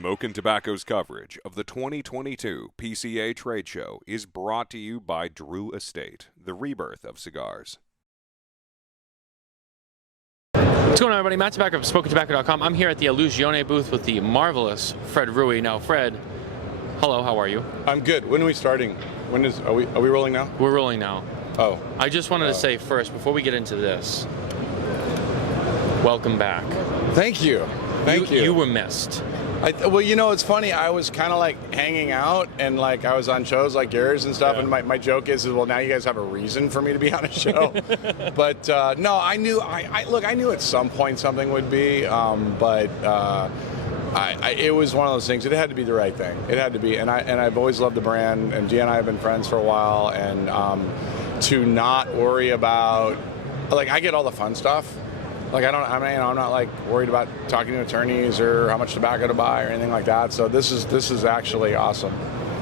Smokin Tobacco's coverage of the 2022 PCA trade show is brought to you by Drew Estate, the rebirth of cigars. What's going on, everybody? Matt Tabacco of SmokinTobacco.com. I'm here at the Illusione booth with the marvelous Fred Rewey. Now, Fred, hello, how are you? I'm good. When are we starting? Are we rolling now? We're rolling now. Oh. I just wanted to say first, before we get into this, welcome back. Thank you. Thank you. You were missed. Well, you know, it's funny. I was kind of like hanging out, and like I was on shows like yours and stuff. Yeah. And my joke is, well, now you guys have a reason for me to be on a show. But no, I knew. I knew at some point something would be. It was one of those things. It had to be the right thing. It had to be. And I've always loved the brand. And Deanna and I have been friends for a while. And to not worry about, like, I get all the fun stuff. Like I'm not like worried about talking to attorneys or how much tobacco to buy or anything like that. So this is actually awesome.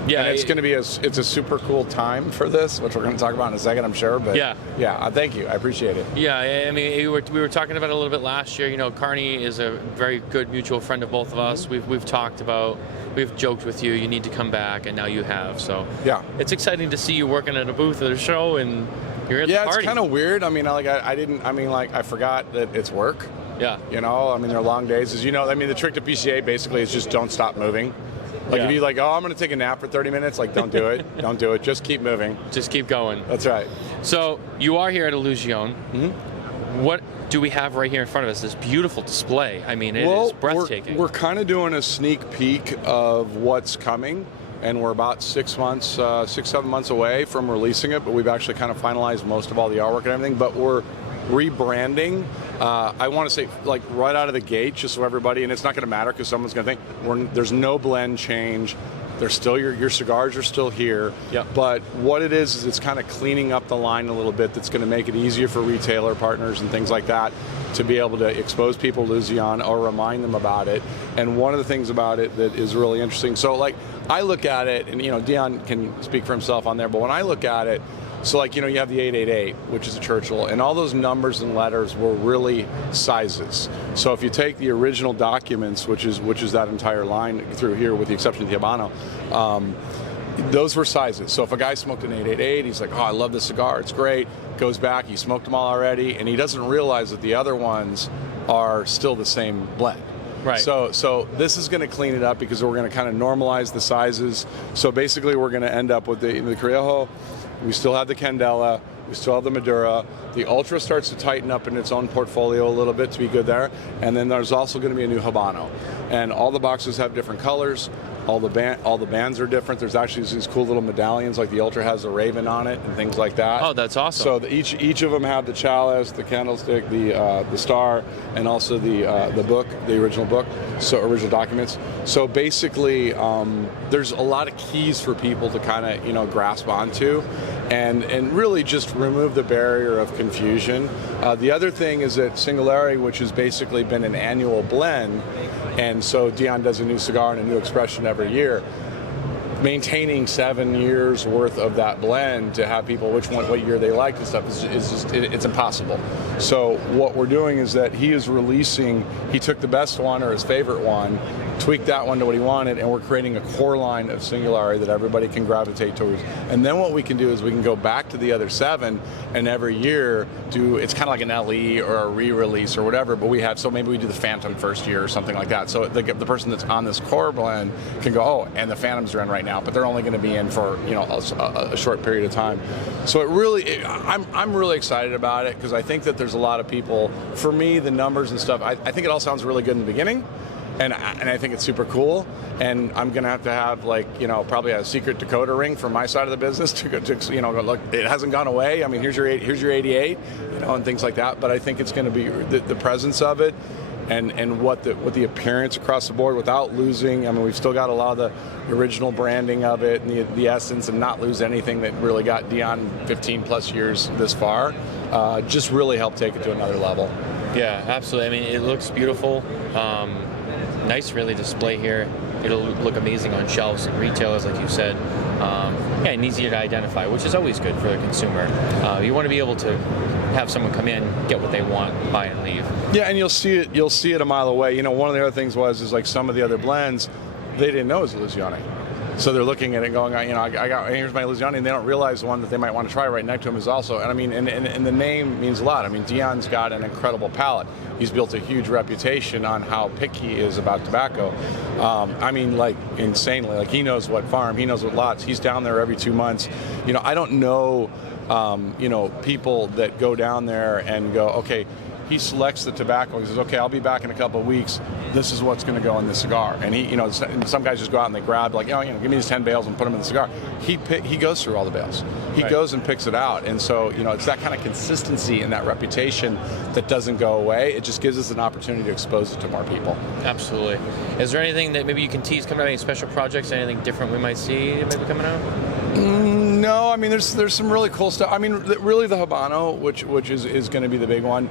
Yeah, and it's going to be it's a super cool time for this, which we're going to talk about in a second, I'm sure. But yeah, thank you. I appreciate it. Yeah, I mean, we were talking about it a little bit last year. You know, Carney is a very good mutual friend of both of us. Mm-hmm. We've joked with you. You need to come back, and now you have. So yeah, it's exciting to see you working at a booth at a show and. You're at the party. It's kind of weird. I mean, I forgot that it's work. Yeah. You know, I mean, they're long days. As you know, I mean, the trick to PCA basically is just don't stop moving. Like if you like, oh, I'm going to take a nap for 30 minutes, like don't do it. Don't do it. Just keep moving. Just keep going. That's right. So you are here at Illusione. Mm-hmm. What do we have right here in front of us? This beautiful display. I mean, it is breathtaking. We're kind of doing a sneak peek of what's coming. And we're about 7 months away from releasing it, but we've actually kind of finalized most of all the artwork and everything. But we're rebranding. I want to say, like, right out of the gate, just so everybody, and it's not going to matter because someone's going to think there's no blend change. There's still your cigars are still here. Yep. But what it is it's kind of cleaning up the line a little bit. That's going to make it easier for retailer partners and things like that to be able to expose people to Illusione or remind them about it. And one of the things about it that is really interesting. So like I look at it, and you know, Dion can speak for himself on there. But when I look at it. So like, you know, you have the 888, which is a Churchill, and all those numbers and letters were really sizes. So if you take the original documents, which is that entire line through here, with the exception of the Habano, those were sizes. So if a guy smoked an 888, he's like, oh, I love this cigar, it's great. Goes back, he smoked them all already, and he doesn't realize that the other ones are still the same blend. Right. So this is going to clean it up because we're going to kind of normalize the sizes. So basically we're going to end up with the Criollo. We still have the Candela, we still have the Madura. The Ultra starts to tighten up in its own portfolio a little bit to be good there. And then there's also going to be a new Habano. And all the boxes have different colors. All the bands are different. There's actually these cool little medallions, like the Ultra has a raven on it and things like that. Oh, that's awesome. So each of them have the chalice, the candlestick, the star, and also the book, the original book, so original documents. So basically, there's a lot of keys for people to kind of grasp onto, and really just remove the barrier of confusion. The other thing is that Singularity, which has basically been an annual blend, and so Dion does a new cigar and a new expression every year. Maintaining 7 years worth of that blend to have people what year they like and stuff is just it's impossible. So what we're doing is that he took the best one or his favorite one, tweaked that one to what he wanted, and we're creating a core line of Singularity that everybody can gravitate towards. And then what we can do is we can go back to the other 7 and every year it's kind of like an LE or a re-release or whatever, but so maybe we do the Phantom first year or something like that. So the person that's on this core blend can go, oh, and the Phantoms are in right now, but they're only going to be in for a short period of time. So I'm really excited about it because I think that there's a lot of people. For me, the numbers and stuff, I think it all sounds really good in the beginning, and I think it's super cool. And I'm going to have probably a secret decoder ring from my side of the business to go look. It hasn't gone away. I mean, here's your 88, and things like that. But I think it's going to be the presence of it. And what the appearance across the board without losing. I mean, we've still got a lot of the original branding of it and the essence, and not lose anything that really got Dion 15 plus years this far. Just really help take it to another level. Yeah, absolutely. I mean, it looks beautiful. Nice, really, display here. It'll look amazing on shelves and retailers, like you said. And easier to identify, which is always good for the consumer. You want to be able to have someone come in, get what they want, buy and leave. Yeah, and you'll see it a mile away. One of the other things is like some of the other blends, they didn't know it was Illusione. So they're looking at it going, you know, I got here's my Illusione, and they don't realize the one that they might want to try right next to him is also, and I mean, and the name means a lot. I mean, Dion's got an incredible palate. He's built a huge reputation on how picky he is about tobacco. I mean, like, insanely. Like, he knows what farm, he knows what lots. He's down there every 2 months. You know, I don't know, you know, people that go down there and go, okay, he selects the tobacco. He says, okay, I'll be back in a couple of weeks. This is what's going to go in the cigar. And he, you know, some guys just go out and they grab, like, oh, you know, give me these 10 bales and put them in the cigar. He goes through all the bales. He goes and picks it out. And so, you know, it's that kind of consistency and that reputation that doesn't go away. It just gives us an opportunity to expose it to more people. Absolutely. Is there anything that maybe you can tease coming out? Any special projects? Anything different we might see maybe coming out? No, I mean, there's some really cool stuff. I mean, really the Habano, which is going to be the big one.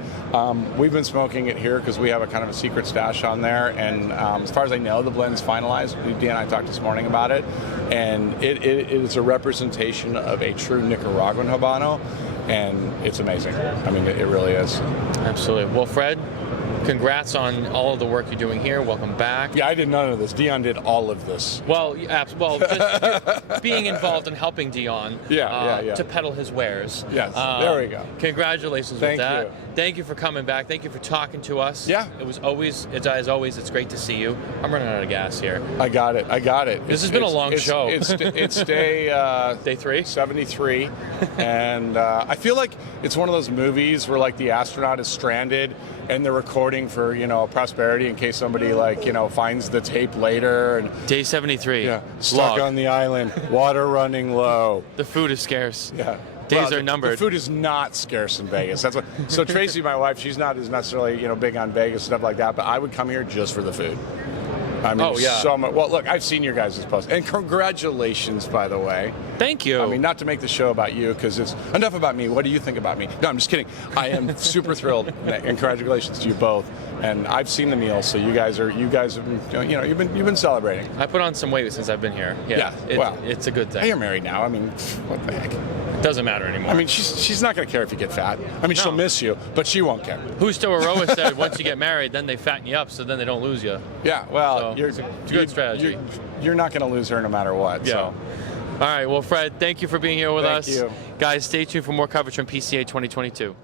We've been smoking it here because we have a kind of a secret stash on there, and as far as I know, the blend's finalized. Dan and I talked this morning about it, and it is a representation of a true Nicaraguan Habano, and it's amazing. I mean, it really is. Absolutely. Well, Fred, congrats on all of the work you're doing here. Welcome back. Yeah, I did none of this. Dion did all of this. Well, just being involved and helping Dion to peddle his wares. Yes, there we go. Congratulations with that. Thank you for coming back. Thank you for talking to us. Yeah. It's always great to see you. I'm running out of gas here. I got it. This has been a long show. It's day 3? 73. And I feel like it's one of those movies where, like, the astronaut is stranded and they're recording for, you know, prosperity in case somebody, like, you know, finds the tape later. And day 73. Yeah. Stuck on the island, water running low. The food is scarce. Yeah. Days are numbered. The food is not scarce in Vegas. That's what. So Tracy, my wife, she's not as necessarily, you know, big on Vegas stuff like that, but I would come here just for the food. I mean, so much. Well, look, I've seen your guys' post, and congratulations, by the way. Thank you. I mean, not to make the show about you, because it's enough about me. What do you think about me? No, I'm just kidding. I am super thrilled, and congratulations to you both. And I've seen the meal, so you guys have been, you know, you've been celebrating. I put on some weight since I've been here. Yeah. Well, it's a good thing. You're married now. I mean, what the heck? It doesn't matter anymore. I mean, she's not going to care if you get fat. I mean, she'll miss you, but she won't care. Justo Aroa said once you get married, then they fatten you up, so then they don't lose you. Yeah, well, so it's a good strategy. You're not going to lose her no matter what. Yeah. So. All right, well, Fred, thank you for being here with us. Thank you. Guys, stay tuned for more coverage from PCA 2022.